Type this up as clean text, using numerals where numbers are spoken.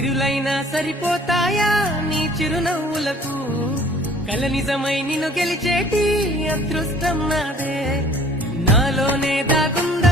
సిరులైనా సరిపోతాయా నీ చిరునవ్వులకు కల నిజమై నిన్ను గెలిచేటి అదృష్టం నాదే నాలోనే దాగుందా